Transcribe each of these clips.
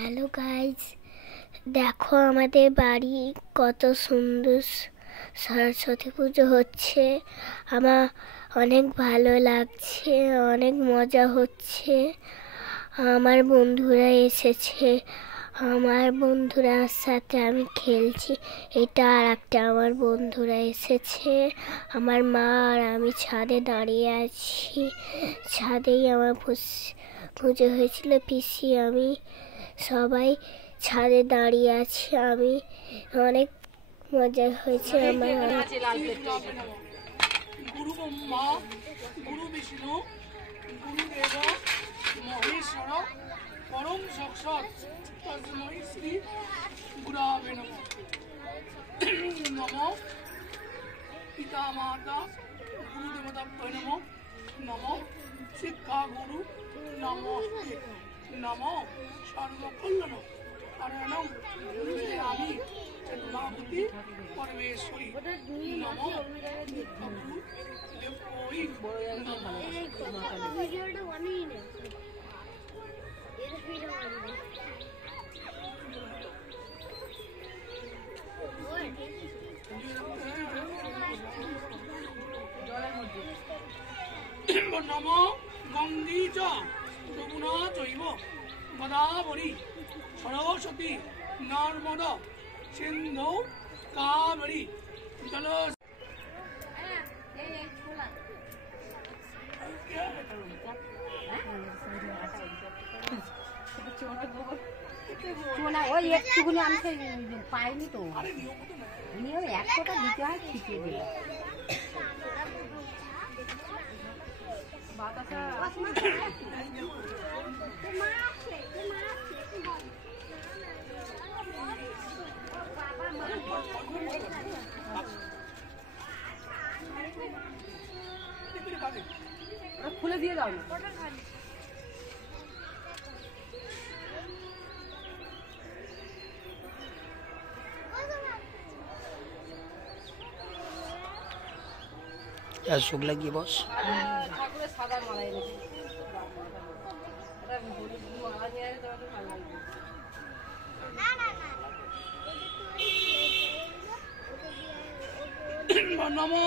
Hello guys, দেখো আমাদের বাড়ি কত সুন্দর সরস্বতী পুজো হচ্ছে। আমার অনেক ভালো লাগছে, অনেক মজা হচ্ছে। আমার বন্ধুরা এসেছে, আমার বন্ধুরার সাথে আমি খেলছি। এটা আর একটা আমার বন্ধুরা এসেছে। আমার মা আর আমি ছাদে দাঁড়িয়ে আছি। ছাদেই আমার পুজো হয়েছিল। পিসি আমি সবাই ছাদে দাঁড়িয়ে আছি। আমি অনেক মজা হয়েছে আমার। গুরু ব্রহ্মা গুরু বিষ্ণু গুরুদেব মহেশ্বর পরম সাক্ষাৎ তস্मै শ্রী গুরবে নমঃ। নমঃ পিতা মাতা গুরু দেবতাভ্যো নমঃ। নমঃ শিক্ষা গুরু নমস্তে। নমঃ সর্বকল্যাণ কারণং আমি চন্দ্রাবতী পরমেশ্বরী। নমঃ গুরু দেবৈ নমঃ। নমঃ গঙ্গী চ যমুনা চৈব গোদাবরী সরস্বতী নর্মদা সিন্ধু কাবেরী জল। ওই একটুকুনি আমি পাইনি তো, নিয়ে একশোটা দিতে হয়, শিখিয়ে দিল। খুলে দিয়ে দাও না। সুখ লাগিয়ে বস। ঠাকুরের সাদা মালা এনেছি, মালা নিয়ে আসে তোমাকে ভালো লাগবে। নমো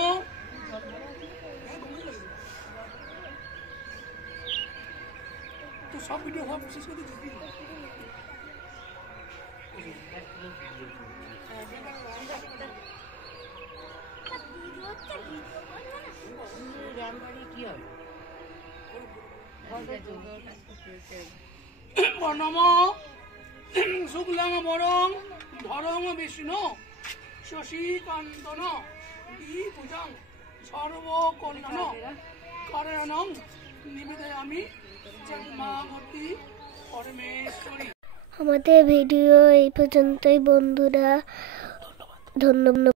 তো সব ভিডিও সব শেষ করে দিচ্ছি। নমো শুক্লাং বরং ধরং বিষ্ণু শশীকান্তন দ্বিভুজং সর্বকল্যাণ কারণং নিবেদয়ামি চন্দ্রাবতী পরমেশ্বরী। আমাদের ভিডিও এই পর্যন্তই বন্ধুরা, ধন্যবাদ।